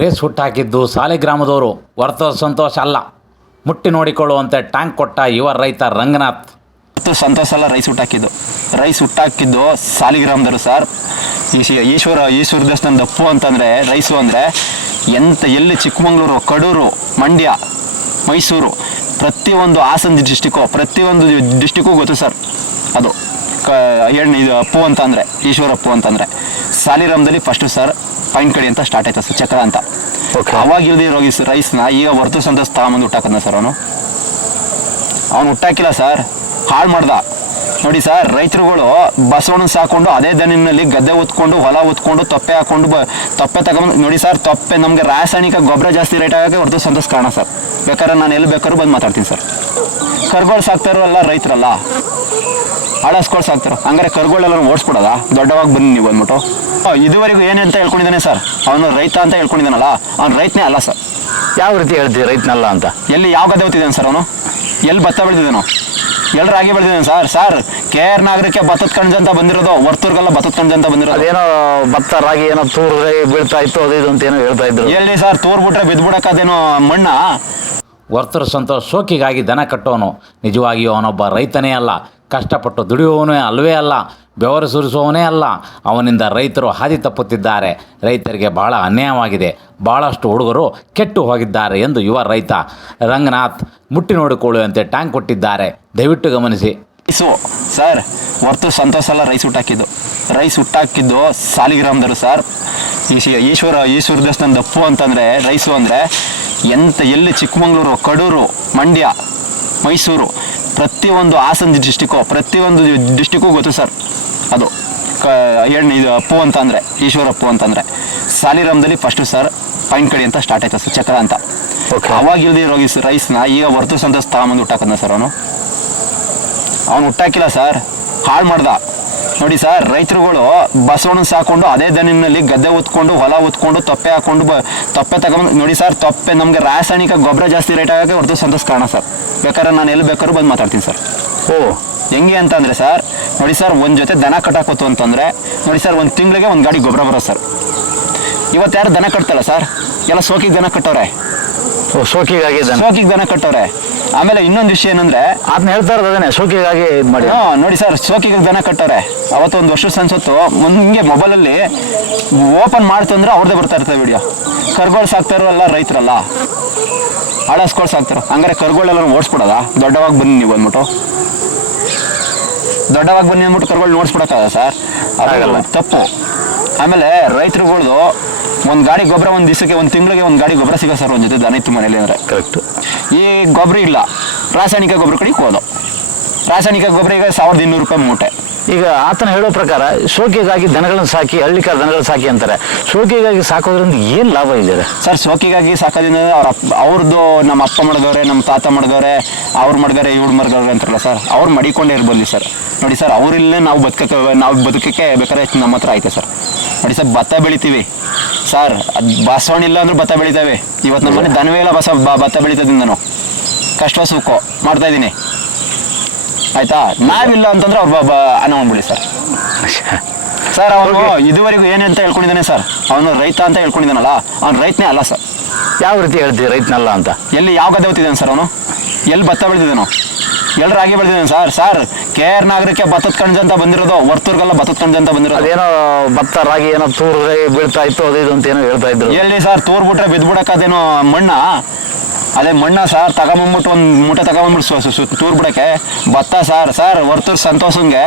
Race ಹುಟ್ಟಾಕಿದ್ದು ಸಾಲಿಗ್ರಾಮದವರು ವರ್ತ ಸಂತೋಷ ಅಲ್ಲ. ಮುಟ್ಟಿ ನೋಡಿಕೊಳ್ಳುವಂತೆ tank ಕೊಟ್ಟ ಯುವ ರೈತ ರಂಗನಾಥ್. ಮತ್ತು ಸಂತೋಷ ಅಲ್ಲ ರೈಸ್ ಹುಟ್ಟಾಕಿದ್ದು. ರೈಸ್ ಹುಟ್ಟಾಕಿದ್ದು ಸಾಲಿಗ್ರಾಮದವರು ಸರ್. ಈಶ್ವರ ಈಶ್ವರ ದೇವಸ್ಥಾನದ ಅಪ್ಪು ಅಂತಂದರೆ, ರೈಸು ಅಂದರೆ ಎಂತ ಎಲ್ಲಿ ಚಿಕ್ಕಮಂಗ್ಳೂರು, ಕಡೂರು, ಮಂಡ್ಯ, ಮೈಸೂರು, ಪ್ರತಿಯೊಂದು ಹಾಸನ ಡಿಸ್ಟಿಕ್ಕು ಪ್ರತಿಯೊಂದು ಡಿಸ್ಟಿಕ್ಕು ಗೊತ್ತು ಸರ್. ಅದು ಕ ಇದು ಅಪ್ಪು ಅಂತಂದರೆ ಈಶ್ವರಪ್ಪು ಅಂತಂದರೆ. ಸಾಲಿಗ್ರಾಮದಲ್ಲಿ ಫಸ್ಟು ಸರ್. ಪಾಯಿಂಟ್ ಕಡಿ ಅಂತ ಸ್ಟಾರ್ಟ್ ಆಯ್ತು ಸರ್ ಚಕ್ರ ಅಂತ. ಅವಾಗ ಇಲ್ದಿರೋ ರೈಸ್ ರೈಸ್ನ ಈಗ ವರ್ತು ಸಂತೋಷ ತಗೊಂಬಂದು ಹುಟ್ಟಾಕದ್ನ ಸರ್ ಅವನು. ಅವನು ಹುಟ್ಟಾಕಿಲ್ಲ ಸರ್ ಹಾಳು ಮಾಡ್ದ. ನೋಡಿ ಸರ್ ರೈತರುಗಳು ಬಸವಣ್ಣನ ಸಾಕೊಂಡು ಅದೇ ದನಿನಲ್ಲಿ ಗದ್ದೆ ಒತ್ಕೊಂಡು ಹೊಲ ಒತ್ಕೊಂಡು ತೊಪ್ಪೆ ಹಾಕೊಂಡು ಬ ತೊಪ್ಪೆ ತಗೊಂಡು ನೋಡಿ ಸರ್ ತೊಪ್ಪೆ ನಮಗೆ ರಾಸಾಯನಿಕ ಗೊಬ್ಬರ ಜಾಸ್ತಿ ರೇಟ್ ಆಗಕ್ಕೆ ಹೊರತು ಸಂತೋಷ ಕಾರಣ ಸರ್. ಬೇಕಾದ್ರೆ ನಾನು ಎಲ್ಲಿ ಬೇಕಾದ್ರೂ ಬಂದು ಮಾತಾಡ್ತೀನಿ ಸರ್. ಕರ್ಗೋಳು ಸಾಕ್ತಾರಲ್ಲ ರೈತರಲ್ಲ? ಅಳಸ್ಕೊಳ್ ಸಾಕ್ತಾರೋ? ಹಂಗಾರೆ ಕರ್ಗೋಳೆಲ್ಲ ಓಡಿಸ್ಬಿಡೋದ? ದೊಡ್ಡವಾಗಿ ಬನ್ನಿ ನೀವು ಬಂದ್ಬಿಟ್ಟು ಇದುವರೆಗೂ ಏನಂತ ಹೇಳ್ಕೊಂಡಿದ್ದಾನೆ ಸರ್. ಅವನು ರೈತ ಅಂತ ಹೇಳ್ಕೊಂಡಿದ್ದಾನಲ್ಲ? ಅವ್ನು ರೈತನೇ ಅಲ್ಲ ಸರ್. ಯಾವ ರೀತಿ ಹೇಳ್ತೀವಿ ರೈತನಲ್ಲ ಅಂತ? ಎಲ್ಲಿ ಯಾವ ಗದ್ದೆ ಓದ್ತಿದ್ದಾನೆ ಸರ್ ಅವನು? ಎಲ್ಲಿ ಭತ್ತ ಬೆಳೆದಿದ್ದಾನೋ? ಎಲ್ಲಿ ರಾಗಿ ಬೆಳೆದಿದ್ದಾನೆ ಸರ್ ಸರ್. ಕೆ ಆರ್ ನಾಗರಿಕೆ ಭತ್ತದ ಕಣಜ ಅಂತ ಬಂದಿರೋದು ವರ್ತೂರ್ಗೆಲ್ಲ ಭತ್ತದ ಕಣಜ ಅಂತ ಬಂದಿರೋದು. ಅದೇನೋ ಭತ್ತ ರಾಗಿ ಏನೋ ತೂರು ಬೀಳ್ತಾ ಇತ್ತು ಅದು ಇದು ಅಂತ ಏನೋ ಹೇಳ್ತಾ ಇದ್ರು. ಎಲ್ಲಿ ಸರ್ ತೋರ್ಬಿಟ್ರೆ ಬಿದ್ಬಿಡಕ್ಕದೇನೋ ಮಣ್ಣ? ವರ್ತೂರು ಸಂತೋಷ ಸೋಕಿಗಾಗಿ ದನ ಕಟ್ಟೋನು. ನಿಜವಾಗಿಯೂ ಅವನೊಬ್ಬ ರೈತನೇ ಅಲ್ಲ. ಕಷ್ಟಪಟ್ಟು ದುಡಿಯುವವನೇ ಅಲ್ಲವೇ ಅಲ್ಲ. ಬೆವರು ಸುರಿಸುವವನೇ ಅಲ್ಲ. ಅವನಿಂದ ರೈತರು ಹಾದಿ ತಪ್ಪುತ್ತಿದ್ದಾರೆ. ರೈತರಿಗೆ ಬಹಳ ಅನ್ಯಾಯವಾಗಿದೆ. ಭಾಳಷ್ಟು ಹುಡುಗರು ಕೆಟ್ಟು ಹೋಗಿದ್ದಾರೆ ಎಂದು ಯುವ ರೈತ ರಂಗನಾಥ್ ಮುಟ್ಟಿ ನೋಡಿಕೊಳ್ಳುವಂತೆ ಟ್ಯಾಂಕ್ ಕೊಟ್ಟಿದ್ದಾರೆ. ದಯವಿಟ್ಟು ಗಮನಿಸಿ. ಸೊ ಸರ್ ಹೊರ್ತು ಸಂತೋಷ ಎಲ್ಲ ರೈಸ್ ಹುಟ್ಟಾಕಿದ್ದು. ರೈಸ್ ಹುಟ್ಟಾಕಿದ್ದು ಸಾಲಿಗ್ರಾಮದವರು, ಸರ್. ಈಶ್ವರ ಈಶ್ವರ ದೇವಸ್ಥಾನದ ಅಪ್ಪು ಅಂತಂದರೆ ರೈಸು ಅಂದರೆ ಎಂತ ಎಲ್ಲಿ? ಚಿಕ್ಕಮಂಗ್ಳೂರು ಕಡೂರು ಮಂಡ್ಯ ಮೈಸೂರು. ಪ್ರತಿಯೊಂದು ಹಾಸನ ಡಿಸ್ಟಿಕ್ಕು ಪ್ರತಿಯೊಂದು ಡಿಸ್ಟಿಕ್ಕು ಗೊತ್ತು ಸರ್. ಅದು ಕ ಹೆಣ್ಣು ಇದು ಅಪ್ಪು ಅಂತ ಅಂದರೆ ಈಶ್ವರ ಅಪ್ಪು ಅಂತಂದರೆ ಸಾಲಿರಾಮದಲ್ಲಿ ಫಸ್ಟು ಸರ್ ಪೈನ್ ಕಡಿ ಅಂತ ಸ್ಟಾರ್ಟ್ ಆಯ್ತು ಸರ್ ಚಕ್ರ ಅಂತ. ಅವಾಗ ಇಲ್ದಿರೋ ಈ ರೈಸ್ನ ಈಗ ಹೊರತು ಸಂತೋಷ ತಗೊಂಬಂದು ಹುಟ್ಟಾಕದ್ನ ಸರ್ ಅವನು. ಅವನು ಹುಟ್ಟಾಕಿಲ್ಲ ಸರ್ ಹಾಳು ಮಾಡ್ದ. ನೋಡಿ ಸರ್, ರೈತರುಗಳು ಬಸವಣ್ಣ ಸಾಕೊಂಡು ಅದೇ ದನಿನಲ್ಲಿ ಗದ್ದೆ ಉತ್ಕೊಂಡು, ಹೊಲ ಉತ್ಕೊಂಡು, ತೊಪ್ಪೆ ಹಾಕೊಂಡು ತೊಪ್ಪೆ ತಗೊಂಡು ನೋಡಿ ಸರ್, ತೊಪ್ಪೆ ನಮಗೆ ರಾಸಾಯನಿಕ ಗೊಬ್ಬರ ಜಾಸ್ತಿ ರೇಟ್ ಆಗಕ್ಕೆ ಹೊರತು ಸಂತೋಷ ಕಾರಣ ಸರ್. ಬೇಕಾದ್ರೆ ನಾನು ಎಲ್ಲಿ ಬೇಕಾದ್ರೂ ಬಂದು ಮಾತಾಡ್ತೀನಿ ಸರ್. ಓ, ಹೆಂಗೆ ಅಂತಂದ್ರೆ ಸರ್, ನೋಡಿ ಸರ್, ಒಂದು ಜೊತೆ ದನ ಕಟ್ಟಾಕೋತು ಅಂತಂದರೆ, ನೋಡಿ ಸರ್, ಒಂದು ತಿಂಗಳಿಗೆ ಒಂದು ಗಾಡಿ ಗೊಬ್ಬರ ಬರೋ ಸರ್. ಇವತ್ತು ಯಾರು ದನ ಕಟ್ತಲ್ಲ ಸರ್? ಎಲ್ಲ ಸೋಕಿಗೆ ದನ ಕಟ್ಟವ್ರೆ. ದನ ಸೋಕಿಗೆ ದನ ಕಟ್ಟವ್ರೆ. ಆಮೇಲೆ ಇನ್ನೊಂದು ವಿಷಯ ಏನಂದ್ರೆ ಅದನ್ನ ಹೇಳ್ತಾ ಇರೋದು ಅದನ್ನೇ ಶೋಕಿಗಾಗಿ ಇದು ಮಾಡಿ. ಹಾ ನೋಡಿ ಸರ್ ಸೋಕಿಗೆ ದನ ಕಟ್ಟವ್ರೆ. ಅವತ್ತು ಒಂದು ವರ್ಷ ಅನ್ಸುತ್ತು ಮುಂದೆ ಮೊಬೈಲಲ್ಲಿ ಓಪನ್ ಮಾಡ್ತು ಅಂದ್ರೆ ಅವ್ರದ್ದೇ ಬರ್ತಾ ಇರ್ತದೆ ವಿಡಿಯೋ ಕರ್ಗೋಳ್ ಸಾಕ್ತಾ ಇರೋಲ್ಲ ರೈತರಲ್ಲ. ಹಳಸ್ಕೊಳ್ ಸಾಕ್ತಾರ ಹಂಗಾರೆ ಕರ್ಗೋಳೆಲ್ಲ ಓಡಿಸ್ಬಿಡೋದ? ದೊಡ್ಡವಾಗಿ ಬನ್ನಿ ನೀವು ಬಂದ್ಬಿಟ್ಟು ದೊಡ್ಡವಾಗಿ ಬನ್ನಿ ಅಂದ್ಬಿಟ್ಟು ಕರ್ಗೋಳ್ ನೋಡಿಸ್ಬಿಡಕ್ಕಾಗ ಸರ್? ತಪ್ಪು. ಆಮೇಲೆ ರೈತರುಗಳ್ದು ಒಂದು ಗಾಡಿ ಗೊಬ್ಬರ ಒಂದು ದಿವಸಕ್ಕೆ ಒಂದು ತಿಂಗಳಿಗೆ ಒಂದು ಗಾಡಿ ಗೊಬ್ಬರ ಸಿಗೋ ಸರ್ ಒಂದು ಜೊತೆ ದನ ಇತ್ತು ಮನೇಲಿ ಅಂದರೆ. ಕರೆಕ್ಟ್ ಈ ಗೊಬ್ಬರ ಇಲ್ಲ. ರಾಸಾಯನಿಕ ಗೊಬ್ಬರ ಕಡೆಗೆ ಹೋದ. ರಾಸಾಯನಿಕ ಗೊಬ್ಬರ ಈಗ ಸಾವಿರದ ಇನ್ನೂರು ರೂಪಾಯಿ ಮೂಟೆ. ಈಗ ಆತನ ಹೇಳೋ ಪ್ರಕಾರ ಶೋಕಿಗಾಗಿ ದನಗಳನ್ನು ಸಾಕಿ ಹಳ್ಳಿಕಾರ ದನಗಳನ್ನು ಸಾಕಿ ಅಂತಾರೆ. ಶೋಕಿಗಾಗಿ ಸಾಕೋದ್ರಿಂದ ಏನು ಲಾಭ ಇದೆ ಸರ್ ಶೋಕಿಗಾಗಿ ಸಾಕೋದ್ರಿಂದ ಅವ್ರ ಅಪ್ಪ ಅವ್ರದ್ದು ನಮ್ಮ ಅಪ್ಪ ಮಾಡಿದವ್ರೆ ನಮ್ಮ ತಾತ ಮಾಡಿದವ್ರೆ ಅವ್ರು ಮಾಡಿದವ್ರೆ ಇವ್ರು ಮಾಡಿದವ್ರೆ ಅಂತಾರಲ್ಲ ಸರ್. ಅವ್ರು ಮಡಿಕೊಂಡೇ ಇರ್ಬೋದು ಸರ್. ನೋಡಿ ಸರ್ ಅವರಿಲ್ಲೇ ನಾವು ಬದುಕಕ್ಕೆ ನಾವು ಬದುಕಕ್ಕೆ ಬೇಕಾದ್ರೆ ನಮ್ಮ ಹತ್ರ ಐತೆ ಸರ್. ನೋಡಿ ಸರ್ ಭತ್ತ ಬೆಳಿತೀವಿ. ಸರ್ ಅದು ಬಸವಣ್ಣ ಇಲ್ಲ ಅಂದ್ರೆ ಭತ್ತ ಬೆಳಿತಾವೆ. ಇವತ್ತು ನಮ್ಮ ಮನೆ ದನವೇ ಇಲ್ಲ ಬಸ ಭತ್ತ ಬೆಳಿತದಿಂದ ನಾನು ಕಷ್ಟ ಸುಖ ಮಾಡ್ತಾ ಇದ್ದೀನಿ. ಆಯ್ತಾ? ನಾವಿಲ್ಲ ಅಂತಂದ್ರೆ ಅವ್ರು ಅನ್ನ ಸರ್. ಸರ್ ಅವನು ಇದುವರೆಗೂ ಏನಂತ ಹೇಳ್ಕೊಂಡಿದ್ದಾನೆ ಸರ್? ಅವನು ರೈತ ಅಂತ ಹೇಳ್ಕೊಂಡಿದ್ದಾನಲ್ಲ? ಅವ್ನು ರೈತನೇ ಅಲ್ಲ ಸರ್. ಯಾವ ರೀತಿ ಹೇಳ್ತೀವಿ ರೈತನಲ್ಲ ಅಂತ? ಎಲ್ಲಿ ಯಾವ ಗದ್ದೆ ಓದ್ತಿದ್ದಾನೆ ಸರ್ ಅವನು? ಎಲ್ಲಿ ಭತ್ತ ಬೆಳೆದಿದ್ದಾನೋ? ಎಲ್ಲಿ ರಾಗಿ ಬೆಳೆದಿದ್ದಾನೆ ಸರ್. ಸರ್ ಕೆ ಆರ್ ನಾಗರಕ್ಕೆ ಭತ್ತದ ಕಣಜ ಅಂತ ಬಂದಿರೋದು ವರ್ತೂರ್ಗೆಲ್ಲ ಭತ್ತದ ಕಣಜ ಅಂತ ಬಂದಿರೋದು. ಅದೇನೋ ಭತ್ತ ರಾಗಿ ಏನೋ ತೂರು ಬೀಳ್ತಾ ಇತ್ತು ಅದು ಇದು ಅಂತ ಏನೋ ಹೇಳ್ತಾ ಇದ್ರು. ಎಲ್ಲಿ ಸರ್ ತೋರ್ ಬಿಟ್ರೆ ಬಿದ್ಬಿಡಕ್ಕದೇನೋ ಮಣ್ಣ. ಅದೇ ಮಣ್ಣ ಸರ್ ತಗೊಂಬಂದ್ಬಿಟ್ಟು ಒಂದು ಮೂಟೆ ತಗೊಂಬಿಟ್ಟು ತೂರ್ ಬಿಡಕ್ಕೆ ಭತ್ತ ಸರ್ ಸರ್ ವರ್ತೂರ್ ಸಂತೋಷಂಗೆ.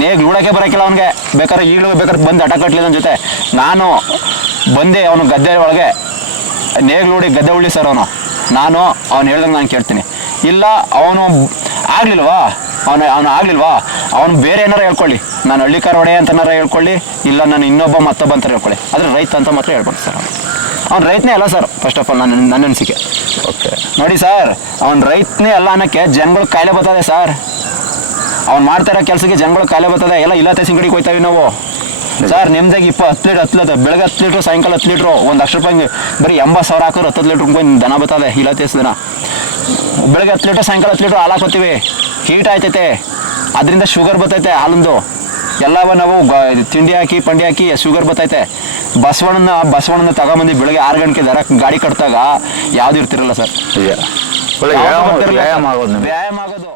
ನೇಗ್ ನೋಡಕ್ಕೆ ಬರೋಕ್ಕಿಲ್ಲ ಅವನಿಗೆ. ಬೇಕಾದ್ರೆ ಈಗಲೂ ಬೇಕಾದ್ರೆ ಬಂದು ಅಟ ಕಟ್ಲಿ ನನ್ನ ಜೊತೆ. ನಾನು ಬಂದೆ ಅವನು ಗದ್ದೆ ಒಳಗೆ. ನೇಗ್ ನೋಡಿ ಗದ್ದೆ ಉಳ್ಳಿ ಸರ್ ಅವನು. ನಾನು ಅವ್ನು ಹೇಳ್ದಂಗೆ ನಾನು ಕೇಳ್ತೀನಿ. ಇಲ್ಲ ಅವನು ಆಗ್ಲಿಲ್ವಾ? ಅವನು ಅವನು ಆಗ್ಲಿಲ್ವಾ? ಅವನು ಬೇರೆ ಏನಾರ ಹೇಳ್ಕೊಳ್ಳಿ. ನಾನು ಹಳ್ಳಿಕಾರ ಒಡೆ ಅಂತನಾರ ಹೇಳ್ಕೊಳ್ಳಿ. ಇಲ್ಲ ನಾನು ಇನ್ನೊಬ್ಬ ಮತ್ತೊಬ್ಬ ಅಂತ ಹೇಳ್ಕೊಳ್ಳಿ. ಆದರೆ ರೈತ ಅಂತ ಮಾತ್ರ ಹೇಳ್ಬೋದು ಸರ್ ಅವನು. ಅವ್ನು ರೈತನೇ ಅಲ್ಲ ಸರ್ ಫಸ್ಟ್ ಆಫ್ ಆಲ್ ನನ್ನ ನನ್ನ ಅನಿಸಿಕೆ. ಓಕೆ ನೋಡಿ ಸರ್ ಅವ್ನು ರೈತನೇ ಅಲ್ಲ ಅನ್ನೋಕ್ಕೆ ಜನಗಳು ಕಾಯಿಲೆ ಬರ್ತದೆ ಸರ್. ಅವ್ನು ಮಾಡ್ತಾ ಇರೋ ಕೆಲಸಕ್ಕೆ ಜನಗಳು ಕಾಯಿಲೆ ಬರ್ತದೆ. ಎಲ್ಲ ಇಲ್ಲ ಸಿಂಗಡಿಗೆ ಹೋಯ್ತಾವೆ ನಾವು. ಸರ್ ನಿಮ್ದಾಗಿ ಇಪ್ಪ ಹತ್ತು ಲೀಟ್ರ್ ಹತ್ತು ಲೀಟ್ರ್ ಬೆಳಗ್ಗೆ ಹತ್ತು ಲೀಟ್ರು ಸಾಯಂಕಾಲ ಹತ್ತು ಲೀಟ್ರು ಒಂದು ಲಕ್ಷ ರೂಪಾಯಿ ಬರೀ ಎಂಬತ್ತು ಸಾವಿರ ಹಾಕಿದ್ರೆ ಹತ್ತು ಲೀಟ್ರ್ ಕೊಯ್ ದನ ಬರ್ತದೆ ಇಲ್ಲ ತೇಸ್ ದನ. ಬೆಳಗ್ಗೆ ಹತ್ತು ಲೀಟರ್ ಸಾಯಂಕಾಲ ಹತ್ತು ಲೀಟರ್ ಹಾಲು ಹಾಕೋತೀವಿ ಹೀಟ್ ಆಯ್ತೈತೆ. ಅದರಿಂದ ಶುಗರ್ ಬರ್ತೈತೆ ಹಾಲಂದು. ಎಲ್ಲವ ನಾವು ತಿಂಡಿ ಹಾಕಿ ಪಂಡಿ ಹಾಕಿ ಶುಗರ್ ಬರ್ತೈತೆ. ಬಸವಣ್ಣನ ಬಸವಣ್ಣನ ತಗೊಂಬಂದು ಬೆಳಗ್ಗೆ ಆರು ಗಂಟೆಗೆ ದರ ಗಾಡಿ ಕಟ್ಟಿದಾಗ ಯಾವ್ದು ಇರ್ತಿರಲ್ಲ ಸರ್? ವ್ಯಾಯಾಮ ಆಗೋದು ವ್ಯಾಯಾಮ ಆಗೋದು.